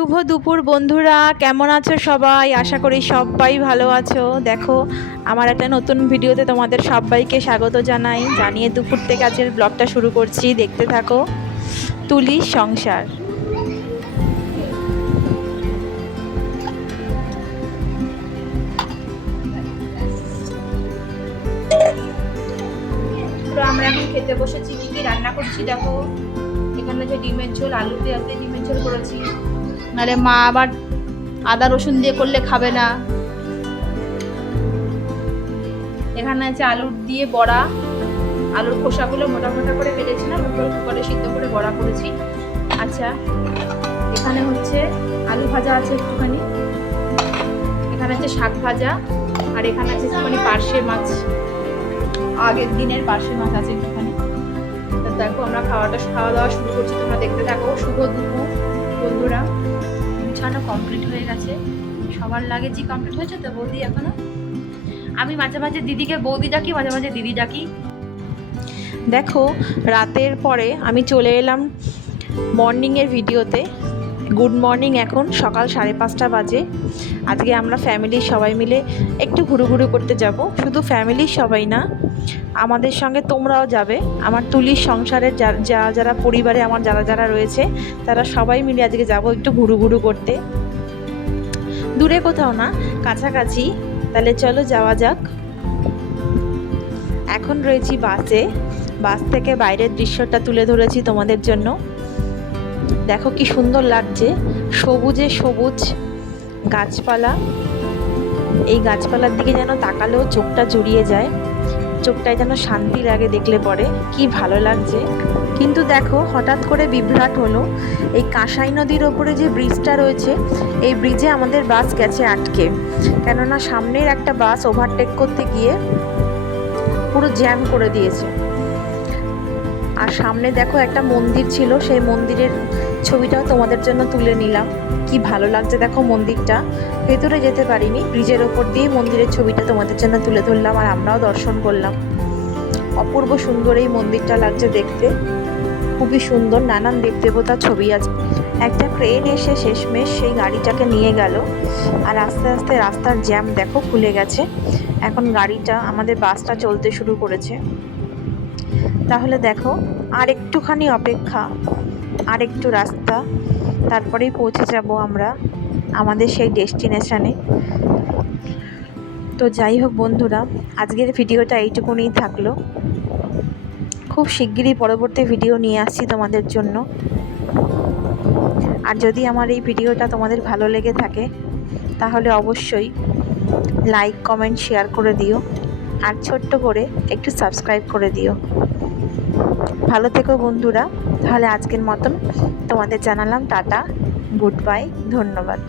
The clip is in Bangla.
শুভ দুপুর, বন্ধুরা। কেমন আছো সবাই? আশা করি সবাই ভালো আছো। দেখো, আমার একটা নতুন ভিডিওতে তোমাদের সবাইকে স্বাগত জানাই। জানিয়ে দুপুর থেকে আজকের ব্লগটা শুরু করছি। দেখতে থাকো, তুলি সংসার। আমরা এখন খেতে বসেছি, কি কি রান্না করছি দেখো। এখানে যে ডিমের ঝোল, আলু দিয়ে ডিমের ঝোল করেছি। নাহলে মা আবার আদা রসুন দিয়ে করলে খাবে না। এখানে আছে আলুর দিয়ে বড়া। আলুর খোসাগুলো মোটা মোটা করে কেটেছিলাম ওগুলো কুকারে সিদ্ধ করে বড়া করেছি। আচ্ছা এখানে হচ্ছে আলু ভাজা আছে একটুখানি। এখানে আছে শাক ভাজা, আর এখানে আছে একটুখানি পার্শে মাছ। আগের দিনের পার্শে মাছ আছে একটুখানি। দেখো, আমরা খাওয়াটা, খাওয়া দাওয়া শুরু করছি, তোমরা দেখতে থাকো। শুভ দুপুর, বন্ধুরা। গুছানো কমপ্লিট হয়ে গেছে। সবার লাগে যে কমপ্লিট হয়েছে তো বৌদি এখনও? আমি মাঝে মাঝে দিদিকে, বৌদি ডাকি, মাঝে মাঝে দিদি ডাকি। দেখো, রাতের পরে আমি চলে এলাম মর্নিংয়ের ভিডিওতে গুড মর্নিং এখন, সকাল সাড়ে পাঁচটা বাজে। আজকে আমরা ফ্যামিলির সবাই মিলে একটু ঘুরু ঘুরু করতে যাব। শুধু ফ্যামিলির সবাই না, আমাদের সঙ্গে তোমরাও যাবে। আমার তুলির সংসারের যা যারা পরিবারে আমার যারা যারা রয়েছে, তারা সবাই মিলে আজকে যাব একটু ঘুরু ঘুরু করতে। দূরে কোথাও না, কাছাকাছি। তাহলে চলো যাওয়া যাক। এখন রয়েছি বাসে। বাস থেকে বাইরের দৃশ্যটা তুলে ধরেছি তোমাদের জন্য। দেখো কি সুন্দর লাগছে। সবুজে সবুজ গাছপালা। এই গাছপালার দিকে যেন তাকালেও চোখটা জুড়িয়ে যায়। চোখটায় যেন শান্তি লাগে দেখলে পরে। কি ভালো লাগছে। কিন্তু দেখো, হঠাৎ করে বিভ্রাট হলো। এই কাঁসাই নদীর ওপরে যে ব্রিজটা রয়েছে, এই ব্রিজে আমাদের বাস গেছে আটকে। কেননা সামনের একটা বাস ওভারটেক করতে গিয়ে পুরো জ্যাম করে দিয়েছে। আর সামনে দেখো একটা মন্দির ছিল, সেই মন্দিরের ছবিটাও তোমাদের জন্য তুলে নিলাম। কি ভালো লাগছে দেখো মন্দিরটা। ভেতরে যেতে পারিনি, ব্রিজের ওপর দিয়ে মন্দিরের ছবিটা তোমাদের জন্য তুলে ধরলাম আর আমরাও দর্শন করলাম। অপূর্ব সুন্দর এই মন্দিরটা লাগছে দেখতে। খুবই সুন্দর, নানান দেব দেবতার ছবি আছে। একটা ট্রেন এসে শেষমেশ সেই গাড়িটাকে নিয়ে গেল। আর আস্তে আস্তে রাস্তার জ্যাম দেখো খুলে গেছে। এখন গাড়িটা, আমাদের বাসটা চলতে শুরু করেছে। তাহলে দেখো, আর একটুখানি অপেক্ষা। আর একটু রাস্তা, তারপরেই পৌঁছে যাব আমরা আমাদের সেই ডেস্টিনেশানে। তো যাই হোক বন্ধুরা, আজকের ভিডিওটা এইটুকুনি থাকল। খুব শিগগিরই পরবর্তী ভিডিও নিয়ে আসছি তোমাদের জন্য। আর যদি আমার এই ভিডিওটা তোমাদের ভালো লেগে থাকে, তাহলে অবশ্যই লাইক, কমেন্ট, শেয়ার করে দিও। আর ছোট্ট করে একটু সাবস্ক্রাইব করে দিও। ভালো থেকো বন্ধুরা। তাহলে আজকের মতন তোমাদের জানালাম টাটা গুড বাই ধন্যবাদ।